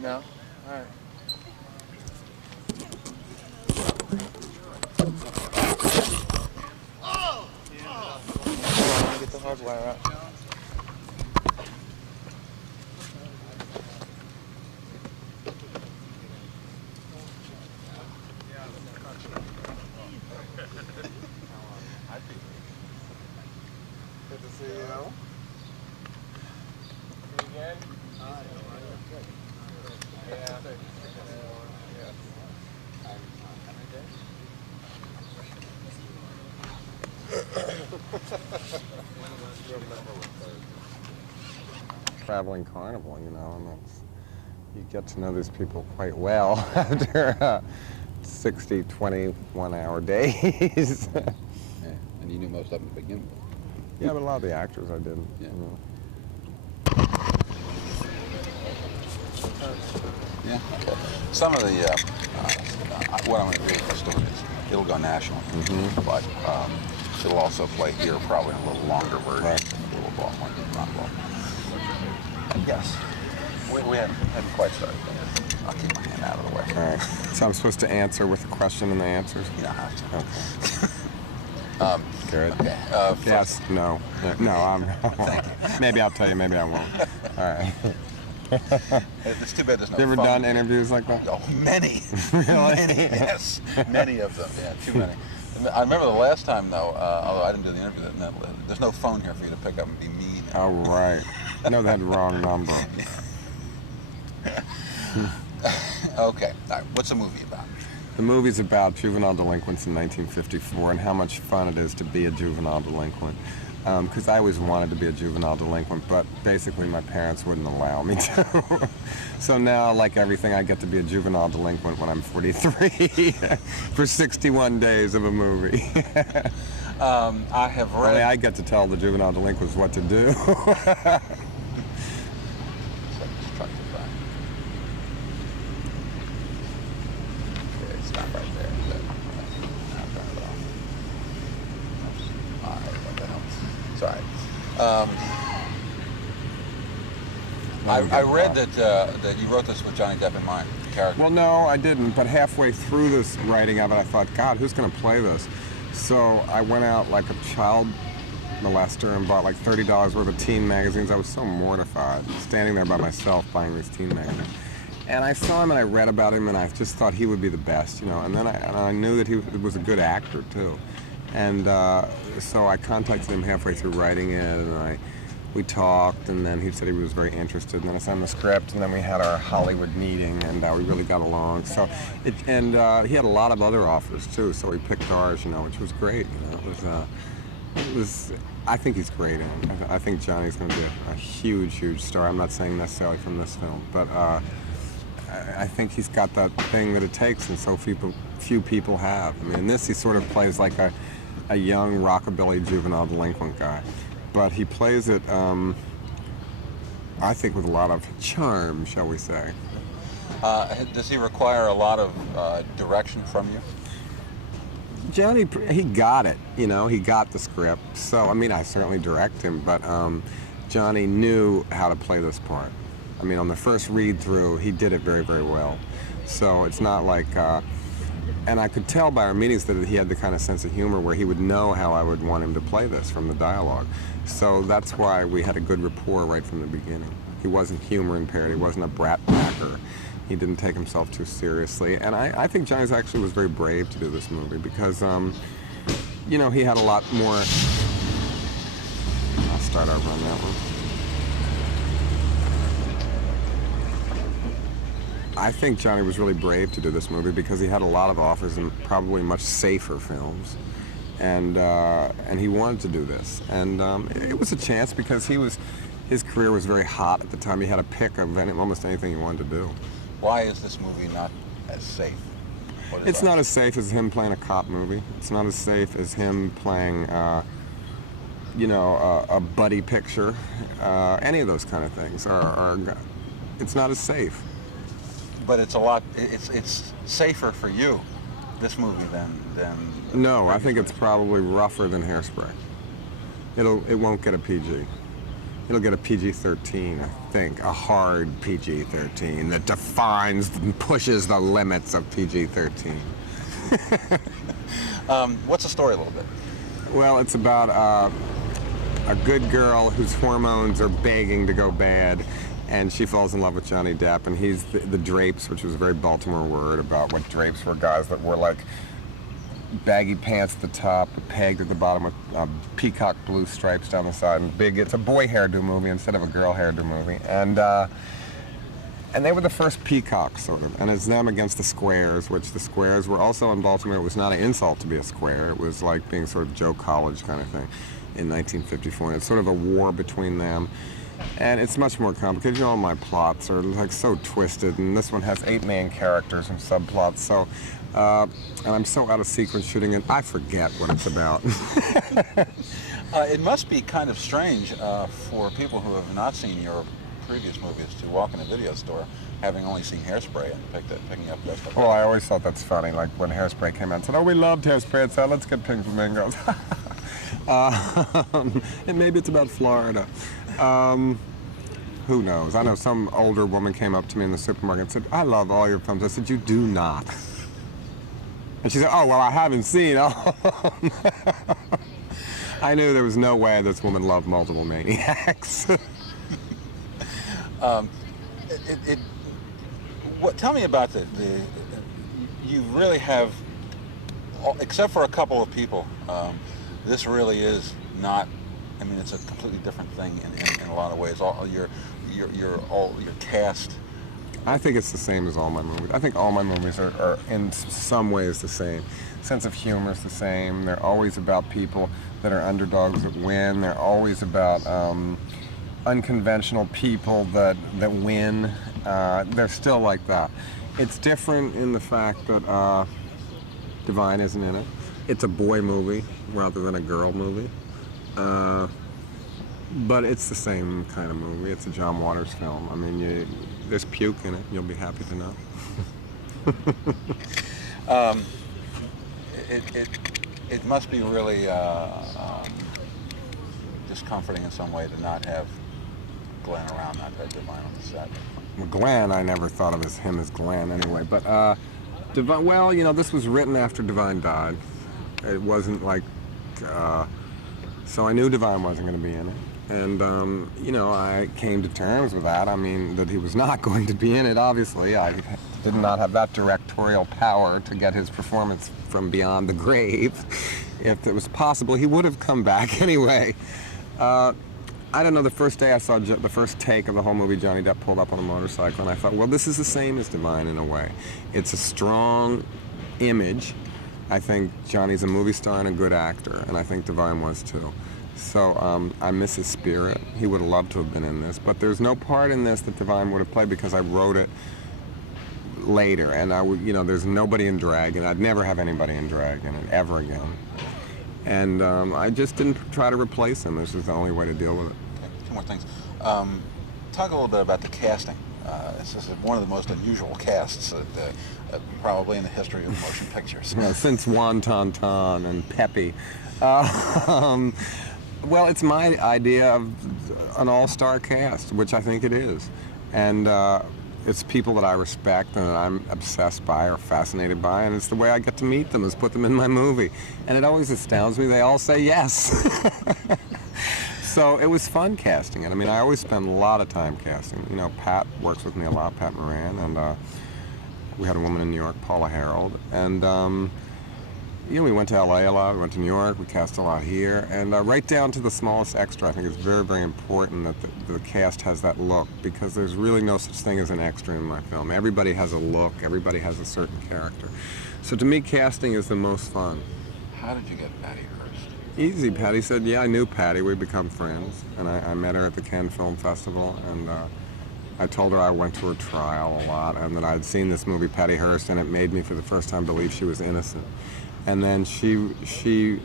No? All right. Get the hard wire out. Good to see you. Again? Traveling carnival, you know, and that's, you get to know these people quite well after 60, 21-hour days. Yeah, and you knew most of them to begin with. Yeah, but a lot of the actors I didn't. Yeah. You know. Yeah. Some of the, what I'm going to do with the story is it'll go national, but it'll also play here probably in a little longer version. Right. A little Baltimore, not Baltimore. Yes. We haven't quite started. I'll keep my hand out of the way. All right. So I'm supposed to answer with a question and the answers? You don't have to. Okay. Good. Okay. Yes, no. No, I'm... Thank you. Maybe I'll tell you, maybe I won't. All right. It's too bad there's no You ever phone. done interviews like that? Oh, many. Really? Many, yes. Many of them. Yeah, too many. I remember the last time, though, although I didn't do the interview, there's no phone here for you to pick up and be mean. Oh, right. No, that wrong number. Okay. All right. What's the movie about? The movie's about juvenile delinquents in 1954 and how much fun it is to be a juvenile delinquent. Because I always wanted to be a juvenile delinquent, but basically my parents wouldn't allow me to. So now, like everything, I get to be a juvenile delinquent when I'm 43 for 61 days of a movie. I have read... Only I get to tell the juvenile delinquents what to do. It's not right there. Sorry. I read that you wrote this with Johnny Depp in mind, the character. Well, no, I didn't, but halfway through this writing of it, I thought, God, who's going to play this? So I went out like a child molester and bought like $30 worth of teen magazines. I was so mortified, standing there by myself buying these teen magazines. And I saw him and I read about him and I just thought he would be the best, you know. And then I knew that he was a good actor, too. And so I contacted him halfway through writing it, and we talked, and then he said he was very interested, and then I sent him the script, and then we had our Hollywood meeting, and we really got along. So, he had a lot of other offers too, so he picked ours, you know, which was great. You know, it was. I think he's great in it. I think Johnny's going to be a huge, huge star. I'm not saying necessarily from this film, but I think he's got that thing that it takes, and so few people have. I mean, in this he sort of plays like a young rockabilly juvenile delinquent guy, but he plays it, I think, with a lot of charm, shall we say. Does he require a lot of direction from you? Johnny, he got it, you know, he got the script. So, I mean, I certainly direct him, but Johnny knew how to play this part. I mean, on the first read-through, he did it very, very well. So it's not like, and I could tell by our meetings that he had the kind of sense of humor where he would know how I would want him to play this from the dialogue. So that's why we had a good rapport right from the beginning. He wasn't humor impaired, he wasn't a brat packer. He didn't take himself too seriously. And I think Johnny actually was very brave to do this movie because, you know, he had a lot more... I'll start over on that one. I think Johnny was really brave to do this movie because he had a lot of offers in probably much safer films. And he wanted to do this. And it was a chance because his career was very hot at the time. He had a pick of almost anything he wanted to do. Why is this movie not as safe? It's not as safe as him playing a cop movie. It's not as safe as him playing, you know, a buddy picture. Any of those kind of things it's not as safe. But it's a lot. It's safer for you, this movie, than. No, I think it's probably rougher than Hairspray. It won't get a PG. It'll get a PG-13, I think, a hard PG-13 that defines and pushes the limits of PG-13. What's the story a little bit? Well, it's about a good girl whose hormones are begging to go bad, and she falls in love with Johnny Depp, and he's the drapes, which was a very Baltimore word about what drapes were, guys that were like baggy pants at the top, pegged at the bottom with peacock blue stripes down the side, and big. It's a boy hairdo movie instead of a girl hairdo movie, and they were the first peacocks, sort of, and it's them against the squares, which the squares were also in Baltimore. It was not an insult to be a square. It was like being sort of Joe College kind of thing in 1954, and it's sort of a war between them. And it's much more complicated. You know, all my plots are like so twisted, and this one has 8 main characters and subplots. So, and I'm so out of sequence shooting it, I forget what it's about. It must be kind of strange for people who have not seen your previous movies to walk in a video store having only seen Hairspray and picking up that stuff. Well, I always thought that's funny. Like when Hairspray came out and said, "Oh, we loved Hairspray," and said, "Let's get Pink Flamingos." And maybe it's about Florida. Who knows? I know some older woman came up to me in the supermarket and said, "I love all your films." I said, "You do not." And she said, "Oh, well, I haven't seen all of them." I knew there was no way this woman loved Multiple Maniacs. Tell me about you really have, except for a couple of people, this really is not, I mean, it's a completely different thing in a lot of ways. All your cast. I think it's the same as all my movies. I think all my movies are in some ways the same. Sense of humor is the same. They're always about people that are underdogs that win. They're always about unconventional people that win. They're still like that. It's different in the fact that Divine isn't in it. It's a boy movie rather than a girl movie. But it's the same kind of movie. It's a John Waters film. I mean, there's puke in it. You'll be happy to know. It must be really discomforting in some way to not have Glenn around, not to have Divine on the set. Well, Glenn, I never thought of him as Glenn anyway. But Divine, well, you know, this was written after Divine died. It wasn't like, so I knew Divine wasn't going to be in it. And, you know, I came to terms with that. I mean, that he was not going to be in it, obviously. I did not have that directorial power to get his performance from beyond the grave. If it was possible, he would have come back anyway. I don't know, the first day I saw the first take of the whole movie, Johnny Depp pulled up on a motorcycle, and I thought, well, this is the same as Divine in a way. It's a strong image. I think Johnny's a movie star and a good actor, and I think Divine was too. So I miss his spirit. He would have loved to have been in this, but there's no part in this that Divine would have played because I wrote it later, and I would, you know, there's nobody in drag, and I'd never have anybody in drag in it ever again. And I just didn't try to replace him. This is the only way to deal with it. Okay, 2 more things. Talk a little bit about the casting. This is one of the most unusual casts probably in the history of motion pictures. Yeah, since Juan Tantan and Pepe. Well, it's my idea of an all-star cast, which I think it is. And it's people that I respect and that I'm obsessed by or fascinated by, and it's the way I get to meet them, is put them in my movie. And it always astounds me, they all say yes. So it was fun casting it. I mean, I always spend a lot of time casting. You know, Pat works with me a lot, Pat Moran, and we had a woman in New York, Paula Harold, and you know, we went to LA a lot, we went to New York, we cast a lot here, and right down to the smallest extra. I think it's very, very important that the cast has that look, because there's really no such thing as an extra in my film. Everybody has a look, everybody has a certain character. So to me, casting is the most fun. How did you get Patty Hearst? Easy. Patty said, yeah, I knew Patty, we'd become friends, and I met her at the Cannes Film Festival, and I told her I went to her trial a lot, and that I'd seen this movie, Patty Hearst, and it made me for the first time believe she was innocent. And then she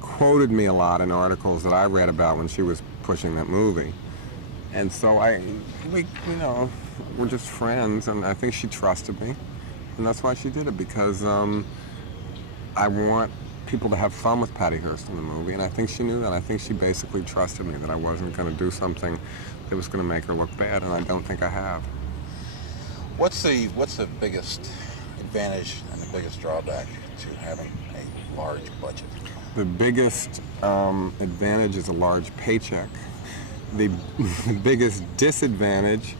quoted me a lot in articles that I read about when she was pushing that movie. And so we, you know, we're just friends, and I think she trusted me. And that's why she did it, because I want people to have fun with Patty Hearst in the movie, and I think she knew that. I think she basically trusted me that I wasn't going to do something that was going to make her look bad, and I don't think I have. What's the biggest advantage and the biggest drawback to having a large budget? The biggest advantage is a large paycheck. The biggest disadvantage,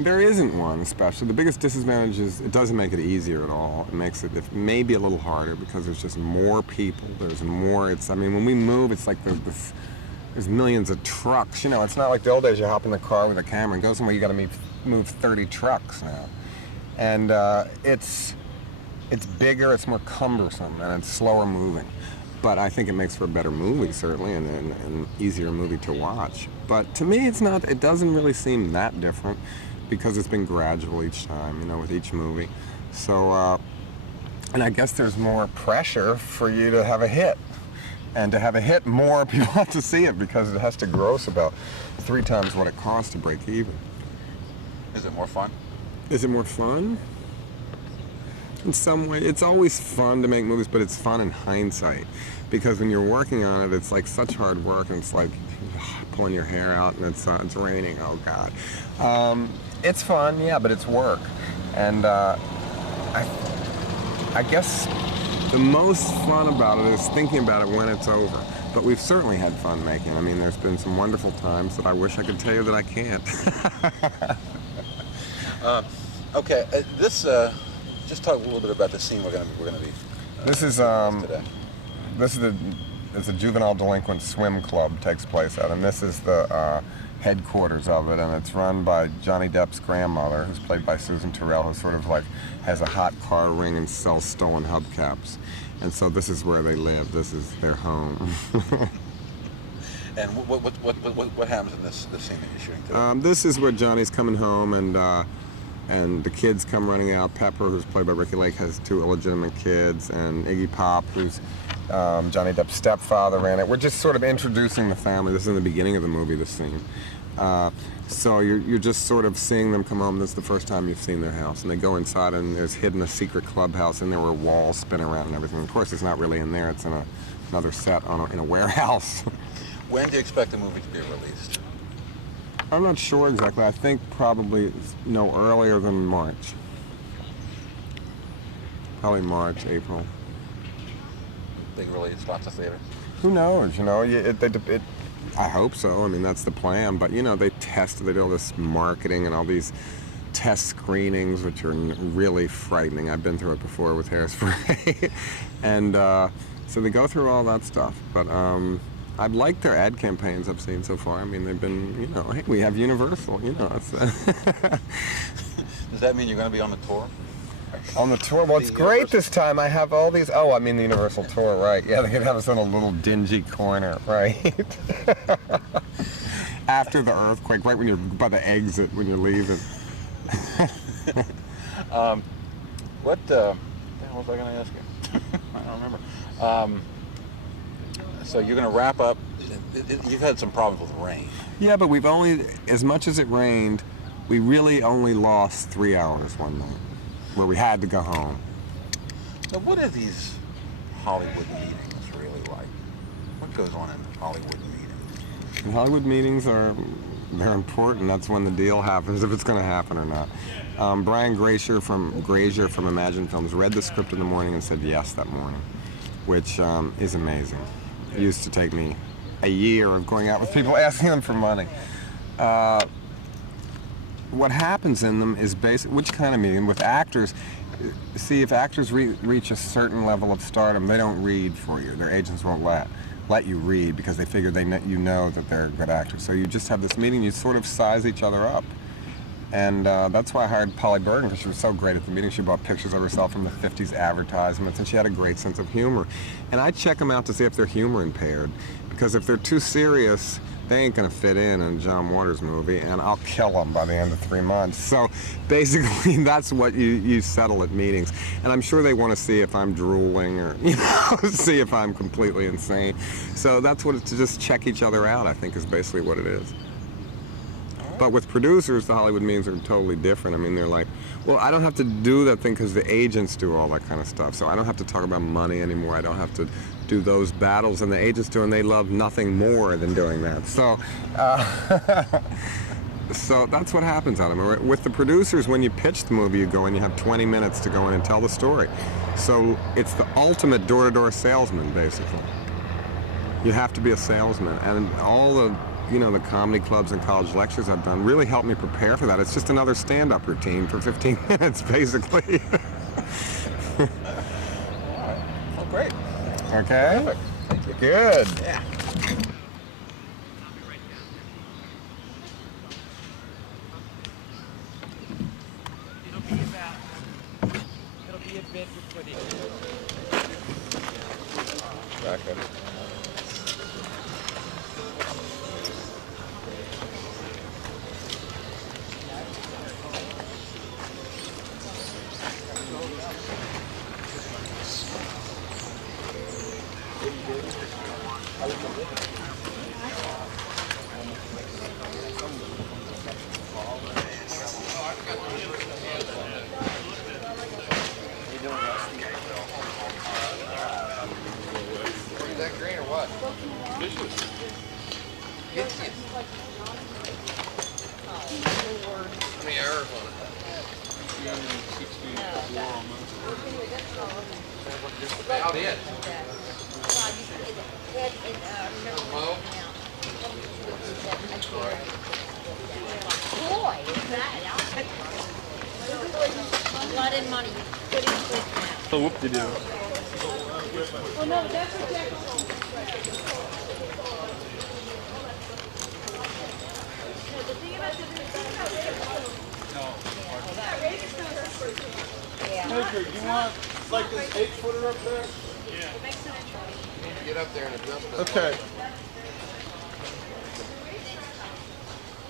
there isn't one especially. The biggest disadvantage is it doesn't make it easier at all. It makes it maybe a little harder because there's just more people. There's more. I mean, when we move, it's like there's millions of trucks. You know, it's not like the old days you hop in the car with a camera and go somewhere. You got to move 30 trucks now. And it's bigger, it's more cumbersome, and it's slower moving. But I think it makes for a better movie, certainly, and an easier movie to watch. But to me, it doesn't really seem that different because it's been gradual each time, you know, with each movie. So, and I guess there's more pressure for you to have a hit. And to have a hit, more people have to see it because it has to gross about 3 times what it costs to break even. Is it more fun? Is it more fun? In some way, it's always fun to make movies, but it's fun in hindsight. Because when you're working on it, it's like such hard work, and it's like pulling your hair out, and it's raining, oh God. It's fun, yeah, but it's work. And I guess the most fun about it is thinking about it when it's over. But we've certainly had fun making it. I mean, there's been some wonderful times that I wish I could tell you that I can't. Okay, just talk a little bit about the scene we're going to be. This is it's a juvenile delinquent swim club takes place at, and this is the headquarters of it, and it's run by Johnny Depp's grandmother, who's played by Susan Terrell, who sort of like has a hot car ring and sells stolen hubcaps, and so this is where they live. This is their home. And what happens in this scene that you're shooting today? This is where Johnny's coming home, and the kids come running out. Pepper, who's played by Ricky Lake, has 2 illegitimate kids, and Iggy Pop, who's Johnny Depp's stepfather, in it. We're just sort of introducing the family. This is in the beginning of the movie, this scene. So you're just sort of seeing them come home. This is the first time you've seen their house, and they go inside, and there's hidden a secret clubhouse in there where walls spin around and everything. Of course, it's not really in there. It's in another set in a warehouse. When do you expect the movie to be released? I'm not sure exactly. I think probably no earlier than March. Probably March, April. Big release, lots of theaters. Who knows? You know, I hope so. I mean, that's the plan. But you know, they do all this marketing and all these test screenings, which are really frightening. I've been through it before with Hairspray, and so they go through all that stuff. But I've liked their ad campaigns I've seen so far. I mean, they've been, you know, hey, we have Universal, you know. It's, Does that mean you're going to be on the tour? On the tour? Well, it's great this time. I have all these, I mean the Universal tour, right. Yeah, they could have us in a little dingy corner, right? After the earthquake, right when you're by the exit, when you're leaving. What the hell was I going to ask you? I don't remember. So you're going to wrap up. You've had some problems with rain. Yeah, but we've only, as much as it rained, we really only lost 3 hours one night, where we had to go home. Now, what are these Hollywood meetings really like? What goes on in Hollywood meetings? And Hollywood meetings they're important. That's when the deal happens, if it's going to happen or not. Brian Grazer from Imagine Films read the script in the morning and said yes that morning, which is amazing. It used to take me a year of going out with people asking them for money. What happens in them is which kind of meeting? With actors, see, if actors reach a certain level of stardom, they don't read for you. Their agents won't let you read because they figure you know that they're a good actor. So you just have this meeting, you sort of size each other up. And that's why I hired Polly Bergen, because she was so great at the meeting. She bought pictures of herself from the 50s advertisements, and she had a great sense of humor. And I check them out to see if they're humor impaired, because if they're too serious, they ain't gonna fit in a John Waters movie, and I'll kill them by the end of 3 months. So basically, that's what you settle at meetings. And I'm sure they want to see if I'm drooling or, you know, see if I'm completely insane. So that's what to just check each other out, I think, is basically what it is. But with producers, the Hollywood meetings are totally different. I mean, they're like, well, I don't have to do that thing because the agents do all that kind of stuff. So I don't have to talk about money anymore. I don't have to do those battles, and the agents do, and they love nothing more than doing that. So, so that's what happens on them. With the producers, when you pitch the movie, you go and you have 20 minutes to go in and tell the story. So it's the ultimate door-to-door salesman, basically. You have to be a salesman, and all the, you know, the comedy clubs and college lectures I've done really helped me prepare for that. It's just another stand-up routine for 15 minutes, basically. All right. Well, great. Okay. Perfect. Thank you. Good. Yeah. It'll be a bit for footage. Second. Is that green or what? How many hours on it? Just about it. Mo? Boy, is that blood and money. Good in quick now. So whoop-de-doo. Oh no, that's what Jack. Maker, you want like this 8-footer up there? Yeah. You need to get up there and adjust it. Okay.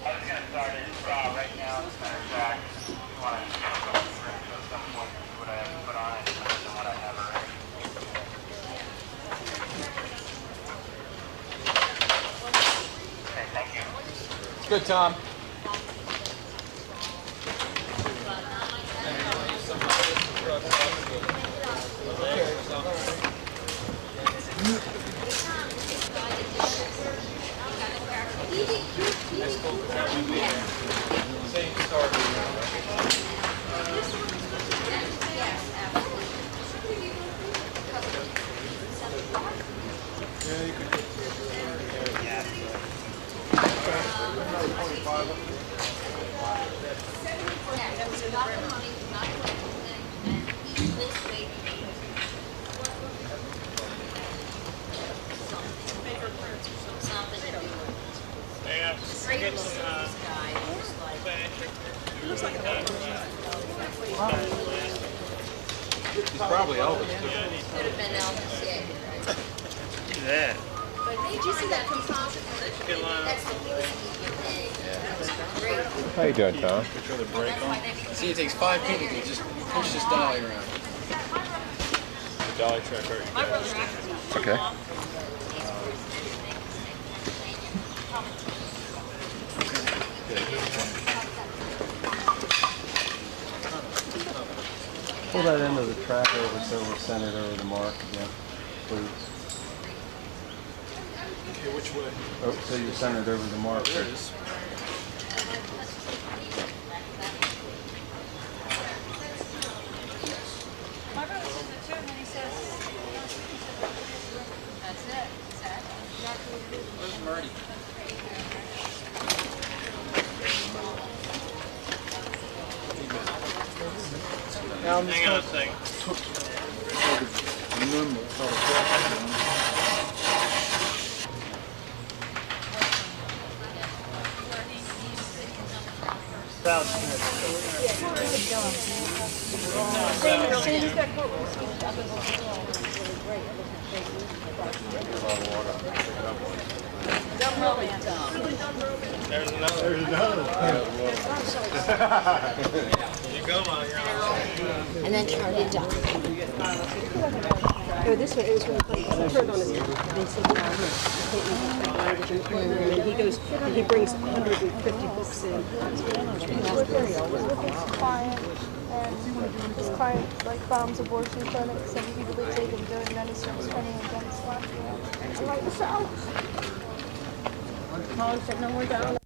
I was going to start it right now, as a matter of fact. You want to go through some points, what I have to put on it, and what I have already. Okay, thank you. Good, Tom. He's probably Elvis, too. Could have been Elvis, yeah. Look at that. But did you see that composite? That's the newest great. How you doing, Tom? See, it takes 5 people to just push this dolly around. The dolly track already. Okay. Pull that end of the track over so we're centered over the mark again, please. Okay, which way? Oh, so you're centered over the mark. There it is. My brother says it too, and then he says, that's it. That's exactly what it is. Where's Marty? Hang on a second. There's another. You go, Mom. You're on. And then Charlie Duck. Oh, this one, it was really funny. He turned on his, they said, different room, and he goes and he brings 150 books in. With his client, and his client like bombs abortion clinics, and he believes they can do it, and then he starts turning against life. I like the South. Mom said no more down.